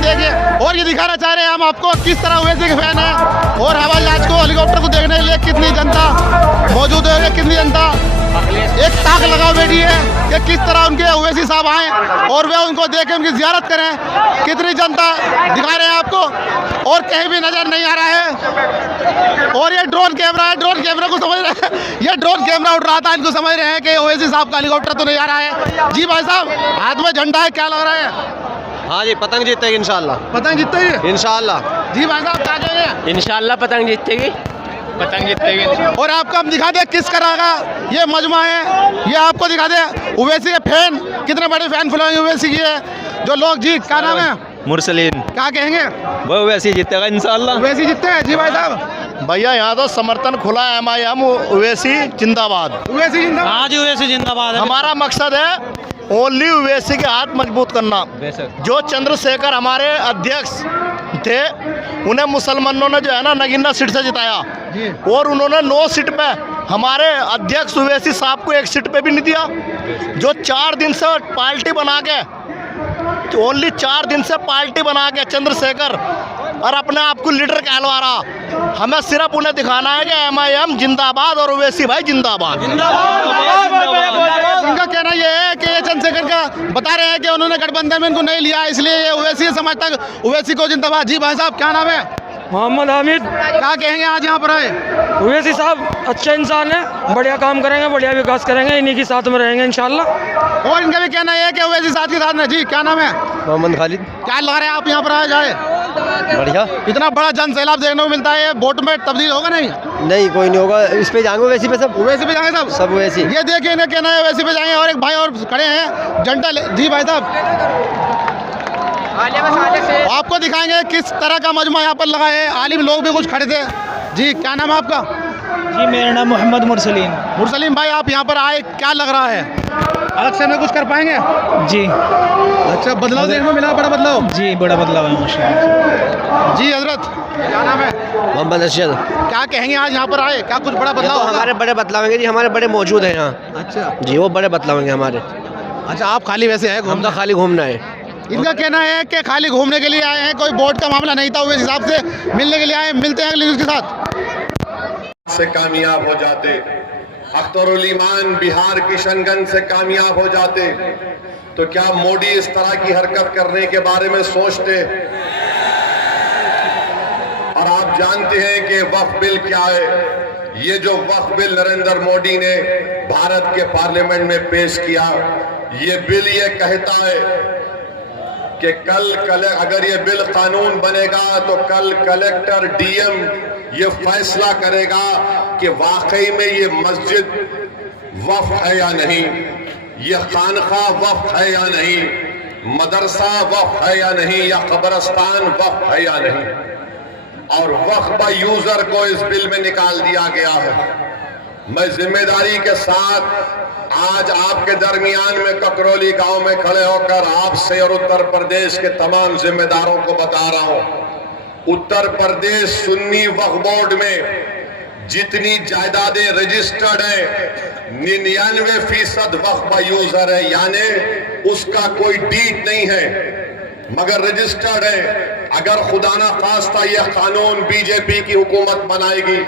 देखिए। और ये दिखाना चाह रहे हैं हम आपको किस तरह ओवैसी के फैन है और हवाई जहाज को हेलीकॉप्टर को देखने के लिए कितनी जनता मौजूद है, कितनी जनता एक ताक लगा बैठी है कि किस तरह उनके ओवैसी साहब आए और वे उनको देखें, उनकी जियारत करें। कितनी जनता दिखा रहे हैं आपको और कहीं भी नजर नहीं आ रहा है। और ये ड्रोन कैमरा है, ड्रोन कैमरा को समझ रहे हैं, ये ड्रोन कैमरा उड़ रहा था, इनको समझ रहे हैं कि ओवैसी साहब का हेलीकॉप्टर तो नहीं आ रहा है। जी भाई साहब, हाथ में झंडा है, क्या लग रहा है? हाँ जी, पतंग जीतेगी इंशाल्लाह। पतंग जीतेगी इंशाल्लाह। जी भाई साहब, क्या कह रहे हैं? इंशाल्लाह पतंग जीतेगी, पतंग जीतेगी। और आपको हम दिखा दे किस तरह का ये मजमा है, ये आपको दिखा दे ओवैसी के फैन, कितने बड़े फैन फॉलोइंग ओवैसी की है जो लोग। जी क्या नाम है? मुरसलीन। क्या कहेंगे? वो ओवैसी जीतेगा इंशाल्लाह। ओवैसी जीतते हैं। जी भाई साहब, भैया यहाँ तो समर्थन खुला है, MIM ओवैसी जिंदाबाद। ओवैसी जिंदाबाद। हाँ जी, ओवैसी जिंदाबाद है। हमारा मकसद है ओनली ओवैसी के हाथ मजबूत करना। जो चंद्रशेखर हमारे अध्यक्ष थे, उन्हें मुसलमानों ने जो है ना नगीना सीट से जिताया और उन्होंने 9 सीट पे हमारे अध्यक्ष ओवैसी साहब को 1 सीट पे भी नहीं दिया। जो 4 दिन से पार्टी बना के, ओनली 4 दिन से पार्टी बना के चंद्रशेखर और अपने आप को लीडर कहलवा रहा। हमें सिर्फ उन्हें दिखाना है कि MIM जिंदाबाद और ओवैसी भाई जिंदाबाद। उनका कहना ये है कि ये चंद्रशेखर का बता रहे हैं कि उन्होंने गठबंधन में इनको नहीं लिया, इसलिए ये ओवैसी समाज तक ओवैसी को जिंदाबाद। जी भाई साहब, क्या नाम है? मोहम्मद हामिद। क्या कहेंगे आज यहाँ पर आए? ओवैसी साहब अच्छे इंसान है, बढ़िया काम करेंगे, बढ़िया विकास करेंगे, इन्हीं के साथ में रहेंगे इंशाल्लाह। और इनका भी कहना है कि ओवैसी साथ के साथ में। जी क्या नाम है? मोहम्मद खालिद। क्या लग रहा है आप यहाँ पर आए जाए? बढ़िया। इतना बड़ा जन सैलाब देखने को मिलता है, वोट में तब्दील होगा नहीं? नहीं, कोई नहीं होगा। इस पे जाएंगे ओवैसी पे, सब ओवैसी पे जाएंगे सब ओवैसी। ये देखिए, इन्हें कहना है ओवैसी पे जाएंगे। और एक भाई और खड़े हैं झंडा ले। जी भाई साहब, आपको दिखाएंगे किस तरह का मजमा यहाँ पर लगा है। आलिम लोग भी कुछ खड़े थे। जी क्या नाम है आपका? जी मेरा नाम मोहम्मद मुरसलीन। मुरसलीम भाई, आप यहाँ पर आए, क्या लग रहा है? इलेक्शन में कुछ कर पाएंगे? जी अच्छा, बदलाव देखने को मिला, बड़ा बदलाव। जी बड़ा बदलाव है माशाल्लाह। जी हजरत, क्या नाम है? मोहम्मद अरशद। क्या कहेंगे आज यहाँ पर आए, क्या कुछ बड़ा बदलाव होगा? हमारे बड़े बदलाव होंगे जी, हमारे बड़े मौजूद हैं यहाँ। अच्छा जी, वो बड़े बदलाव होंगे हमारे। अच्छा, आप खाली वैसे है हम तो खाली घूमना है। इनका कहना है कि खाली घूमने के लिए आए हैं, कोई वोट का मामला नहीं था, उस हिसाब से मिलने के लिए आए। मिलते हैं अगली न्यूज़ के साथ। से कामयाब हो जाते, अख्तरुल ईमान बिहार किशनगंज से कामयाब हो जाते, तो क्या मोदी इस तरह की हरकत करने के बारे में सोचते? और आप जानते हैं कि वक्फ बिल क्या है? ये जो वक्फ बिल नरेंद्र मोदी ने भारत के पार्लियामेंट में पेश किया, ये बिल ये कहता है कि कल अगर ये बिल कानून बनेगा तो कल कलेक्टर DM ये फैसला करेगा कि वाकई में ये मस्जिद वक्फ है या नहीं, ये खानखा वक्फ है या नहीं, मदरसा वक्फ है या नहीं, या कब्रस्तान वक्फ है या नहीं। और वक्फ यूजर को इस बिल में निकाल दिया गया है। मैं जिम्मेदारी के साथ आज आपके दरमियान में ककरौली गांव में खड़े होकर आपसे और उत्तर प्रदेश के तमाम जिम्मेदारों को बता रहा हूं, उत्तर प्रदेश सुन्नी वक्फ बोर्ड में जितनी जायदादें रजिस्टर्ड हैं 99% वक्फ यूजर है, यानी उसका कोई डीड नहीं है मगर रजिस्टर्ड है। अगर खुदा ना खास्ता यह कानून बीजेपी की हुकूमत बनाएगी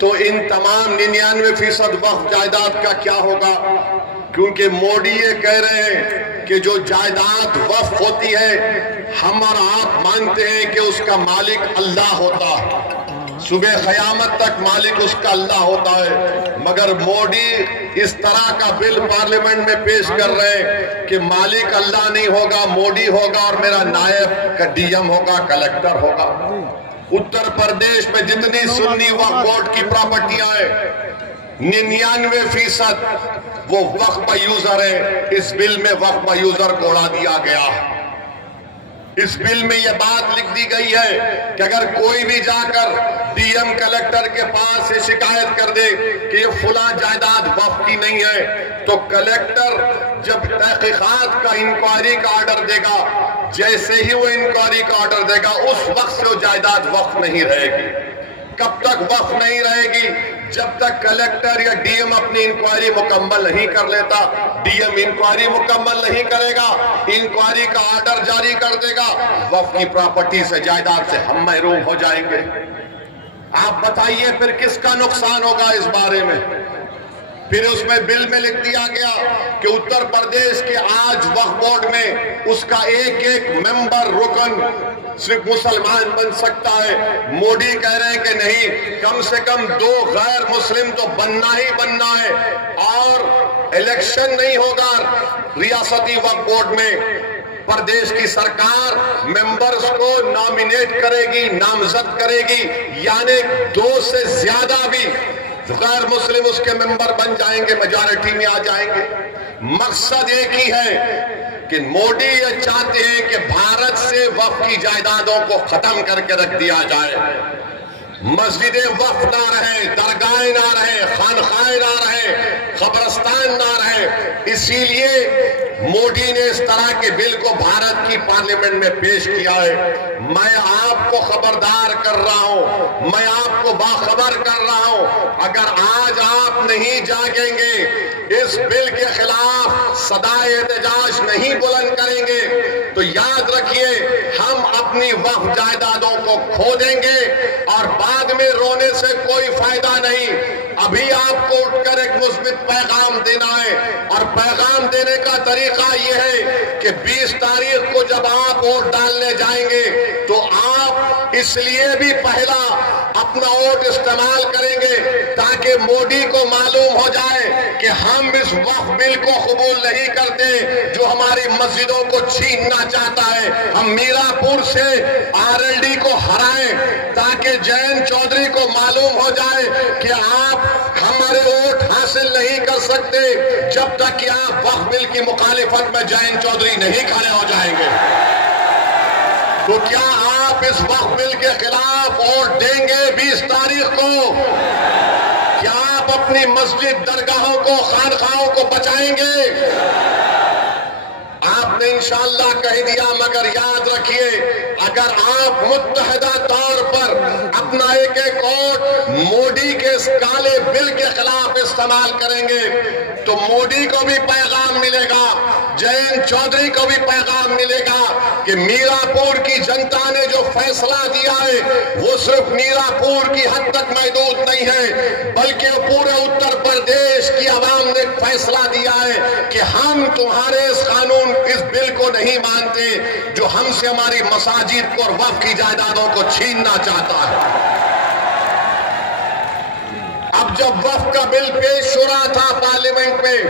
तो इन तमाम 99% वक्फ जायदाद का क्या होगा? क्योंकि मोदी ये कह रहे हैं कि जो जायदाद वक्फ होती है, हम और आप मानते हैं कि उसका मालिक अल्लाह होता है, सुबह क़यामत तक मालिक उसका अल्लाह होता है। मगर मोदी इस तरह का बिल पार्लियामेंट में पेश कर रहे हैं कि मालिक अल्लाह नहीं होगा, मोदी होगा और मेरा नायब का DM होगा, कलेक्टर होगा। उत्तर प्रदेश में जितनी सुन्नी वक्फ बोर्ड की प्रॉपर्टियां हैं 99% वो वक्फ यूजर है। इस बिल में वक्फ यूजर को उड़ा दिया गया है। इस बिल में यह बात लिख दी गई है कि अगर कोई भी जाकर DM कलेक्टर के पास से शिकायत कर दे कि ये फुला जायदाद वक्फ की नहीं है, तो कलेक्टर जब तहकीकात का इंक्वायरी का ऑर्डर देगा, जैसे ही वो इंक्वायरी का ऑर्डर देगा उस वक्त से वो जायदाद वक्फ नहीं रहेगी। कब तक वक्फ नहीं रहेगी? जब तक कलेक्टर या डीएम अपनी इंक्वायरी मुकम्मल नहीं कर लेता, डीएम इंक्वायरी मुकम्मल नहीं करेगा, इंक्वायरी का ऑर्डर जारी कर देगा, वक्फ की प्रॉपर्टी से, जायदाद से हम महरूम हो जाएंगे। आप बताइए फिर किसका नुकसान होगा इस बारे में। फिर उसमें बिल में लिख दिया गया कि उत्तर प्रदेश के आज वक्फ बोर्ड में उसका एक एक मेंबर रुकन सिर्फ मुसलमान बन सकता है। मोदी कह रहे हैं कि नहीं, कम से कम 2 गैर मुस्लिम तो बनना ही बनना है, और इलेक्शन नहीं होगा रियासती वक्फ बोर्ड में। प्रदेश की सरकार मेंबर्स को नॉमिनेट करेगी, नामजद करेगी, यानी 2 से ज्यादा भी गैर मुस्लिम उसके मेंबर बन जाएंगे, मेजॉरिटी में आ जाएंगे। मकसद एक ही है कि मोदी ये चाहते हैं कि भारत से वक्फ की जायदादों को खत्म करके रख दिया जाए। मस्जिदें वक्फ ना रहे, दरगाहें ना रहे, खानखाएं ना रहे, कब्रस्तान ना रहे। इसीलिए मोदी ने इस तरह के बिल को भारत की पार्लियामेंट में पेश किया है। मैं आपको खबरदार कर रहा हूं, मैं आपको बाखबर कर रहा हूं, अगर आज आप नहीं जागेंगे, इस बिल के खिलाफ सदाए एहतजाज नहीं बुलंद करेंगे, तो याद रखिए हम अपनी वक्फ जायदादों को खो देंगे और बाद में रोने से कोई फायदा नहीं। अभी आपको उठकर एक मुस्बित पैगाम देना है, और पैगाम देने का तरीका यह है कि 20 तारीख को जब आप वोट डालने जाएंगे तो आप इसलिए भी पहला अपना वोट इस्तेमाल करेंगे ताकि मोदी को मालूम हो जाए कि हम इस वक्फ बिल को कबूल नहीं करते जो हमारी मस्जिदों को छीनना चाहता है। हम मीरापुर से आरएलडी को हराएं ताकि जयंत चौधरी को मालूम हो जाए कि आप हमारे वोट हासिल नहीं कर सकते जब तक कि आप वक्फ बिल की मुखालिफत में जयंत चौधरी नहीं खड़े हो जाएंगे। तो क्या आप इस वक्फ बिल के खिलाफ वोट देंगे 20 तारीख को? क्या आप अपनी मस्जिद, दरगाहों को, खानखाहों को बचाएंगे? आपने इंशाअल्लाह कह दिया, मगर याद रखिए अगर आप मुत्तहदा तौर पर अपना एक एक वोट मोदी के इस काले बिल के खिलाफ इस्तेमाल करेंगे तो मोदी को भी पैगाम मिलेगा, जयंत चौधरी को भी पैगाम मिलेगा कि मीरापुर की जनता ने जो फैसला दिया है वो सिर्फ मीरापुर की हद तक महदूद नहीं है, बल्कि पूरे उत्तर प्रदेश की आवाम ने फैसला दिया है कि हम तुम्हारे इस कानून, इस बिल को नहीं मानते जो हमसे हमारी मसाजिद को और वक्फ की जायदादों को छीनना चाहता है। अब जब वक्फ का बिल पेश हो रहा था पार्लियामेंट में,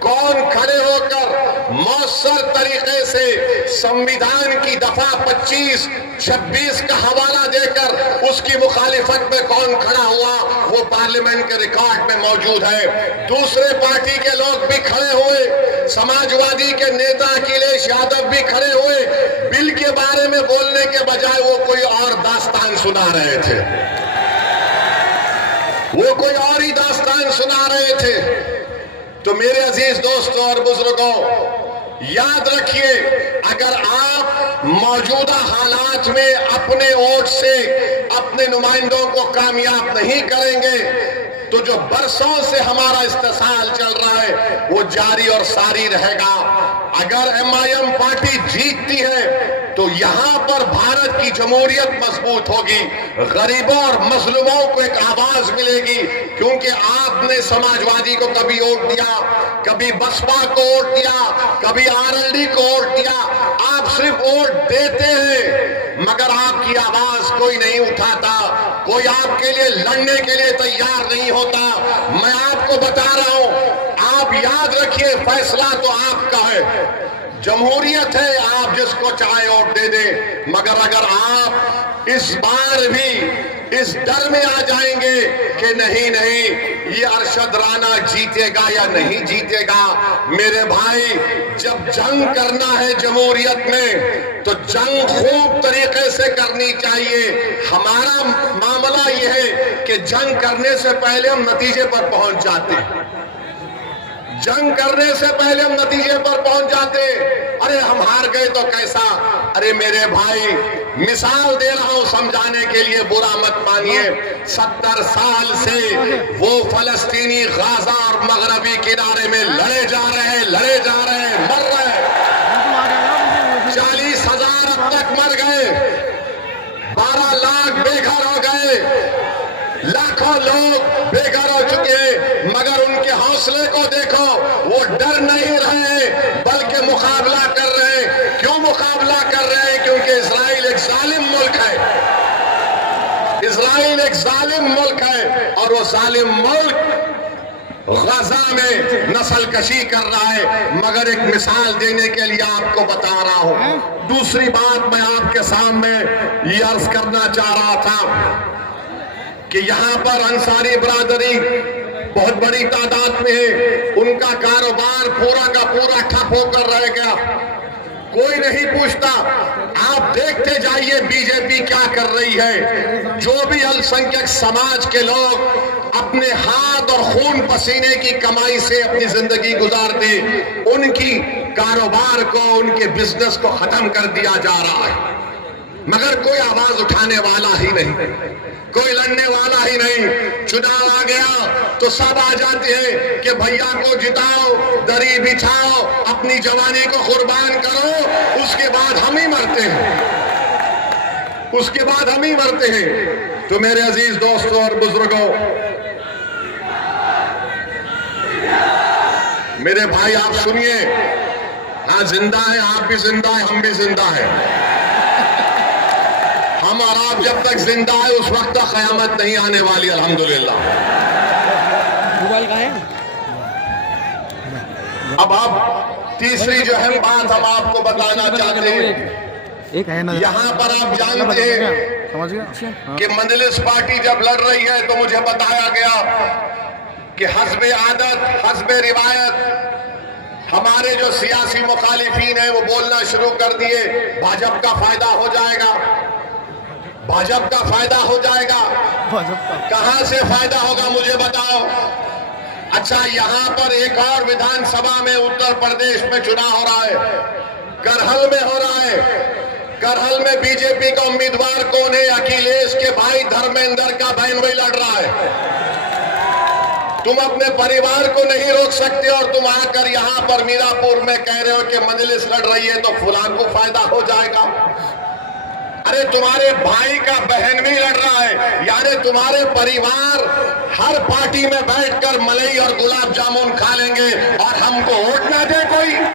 कौन खड़े होकर मौसर तरीके से संविधान की दफा 25, 26 का हवाला देकर उसकी मुखालिफत में कौन खड़ा हुआ वो पार्लियामेंट के रिकॉर्ड में मौजूद है। दूसरे पार्टी के लोग भी खड़े हुए, समाजवादी के नेता अखिलेश यादव भी खड़े हुए, बिल के बारे में बोलने के बजाय वो कोई और दास्तान सुना रहे थे, वो कोई और ही दास्तान सुना रहे थे। तो मेरे अजीज दोस्तों और बुजुर्गों, याद रखिए अगर आप मौजूदा हालात में अपने वोट से अपने नुमाइंदों को कामयाब नहीं करेंगे तो जो बरसों से हमारा इस्तेसाल चल रहा है वो जारी और सारी रहेगा। अगर एमआईएम पार्टी जीतती है तो यहां पर भारत की जमहूरियत मजबूत होगी, गरीबों और मजलूमों को एक आवाज मिलेगी, क्योंकि आपने समाजवादी को कभी वोट दिया, कभी बसपा को वोट दिया, कभी आरएलडी को वोट दिया। आप सिर्फ वोट देते हैं मगर आपकी आवाज कोई नहीं उठाता, कोई आपके लिए लड़ने के लिए तैयार नहीं होता। मैं आपको बता रहा हूं, आप याद रखिए फैसला तो आपका है, जमहूरियत है, आप जिसको चाहे वोट दे दे, मगर अगर आप इस बार भी इस डर में आ जाएंगे कि नहीं नहीं ये अरशद राना जीतेगा या नहीं जीतेगा, मेरे भाई जब जंग करना है जमहूरियत में तो जंग खूब तरीके से करनी चाहिए। हमारा मामला यह है कि जंग करने से पहले हम नतीजे पर पहुंच जाते हैं, जंग करने से पहले हम नतीजे पर पहुंच जाते। अरे हम हार गए तो कैसा, अरे मेरे भाई मिसाल दे रहा हूं समझाने के लिए, बुरा मत मानिए। 70 साल से वो फलस्तीनी गाजा और मगरबी किनारे में लड़े जा रहे हैं, मर रहे हैं। 40,000 अब तक मर गए, 12 लाख बेघर हो गए, लाखों लोग बेघर हो चुके हैं। मगर उनके हौसले को देखो, वो डर नहीं रहे बल्कि मुकाबला कर रहे हैं। क्यों मुकाबला कर रहे हैं? क्योंकि इजराइल एक जालिम मुल्क है, इजराइल एक जालिम मुल्क है और वो जालिम मुल्क गजा में नस्ल कशी कर रहा है। मगर एक मिसाल देने के लिए आपको बता रहा हूं। दूसरी बात मैं आपके सामने ये अर्ज करना चाह रहा था कि यहां पर अंसारी बरादरी बहुत बड़ी तादाद में है, उनका कारोबार पूरा का पूरा ठप होकर रह गया, कोई नहीं पूछता। आप देखते जाइए बीजेपी क्या कर रही है। जो भी अल्पसंख्यक समाज के लोग अपने हाथ और खून पसीने की कमाई से अपनी जिंदगी गुजारते, उनकी कारोबार को, उनके बिजनेस को खत्म कर दिया जा रहा है। मगर कोई आवाज उठाने वाला ही नहीं, कोई लड़ने वाला ही नहीं। चुनाव आ गया तो सब आ जाते हैं कि भैया को जिताओ, दरी बिछाओ, अपनी जवानी को कुर्बान करो, उसके बाद हम ही मरते हैं, उसके बाद हम ही मरते हैं। तो मेरे अजीज दोस्तों और बुजुर्गों, मेरे भाई आप सुनिए, हाँ जिंदा है, आप भी जिंदा है, हम भी जिंदा है। हम और आप जब तक जिंदा है उस वक्त तक क़यामत नहीं आने वाली, अल्हम्दुलिल्लाह। अब आप तीसरी जो अहम बात हम आपको बताना चाहते हैं, यहाँ पर आप जानते हैं कि मजलिस पार्टी जब लड़ रही है तो मुझे बताया गया कि हस्बे आदत, हस्बे रिवायत हमारे जो सियासी मुखालिफीन है वो बोलना शुरू कर दिए, भाजपा का फायदा हो जाएगा, भाजपा का फायदा हो जाएगा। कहां से फायदा होगा मुझे बताओ। अच्छा, यहां पर एक और विधानसभा में उत्तर प्रदेश में चुनाव हो रहा है, करहल में हो रहा है। करहल में बीजेपी का उम्मीदवार कौन है? अखिलेश के भाई धर्मेंद्र का बहन वही लड़ रहा है। तुम अपने परिवार को नहीं रोक सकते और तुम आकर यहां पर मीरापुर में कह रहे हो कि मजलिस लड़ रही है तो फुलान को फायदा हो जाएगा। अरे तुम्हारे भाई का बहन भी लड़ रहा है, यानी तुम्हारे परिवार हर पार्टी में बैठकर मलाई और गुलाब जामुन खा लेंगे और हमको वोट ना दे कोई।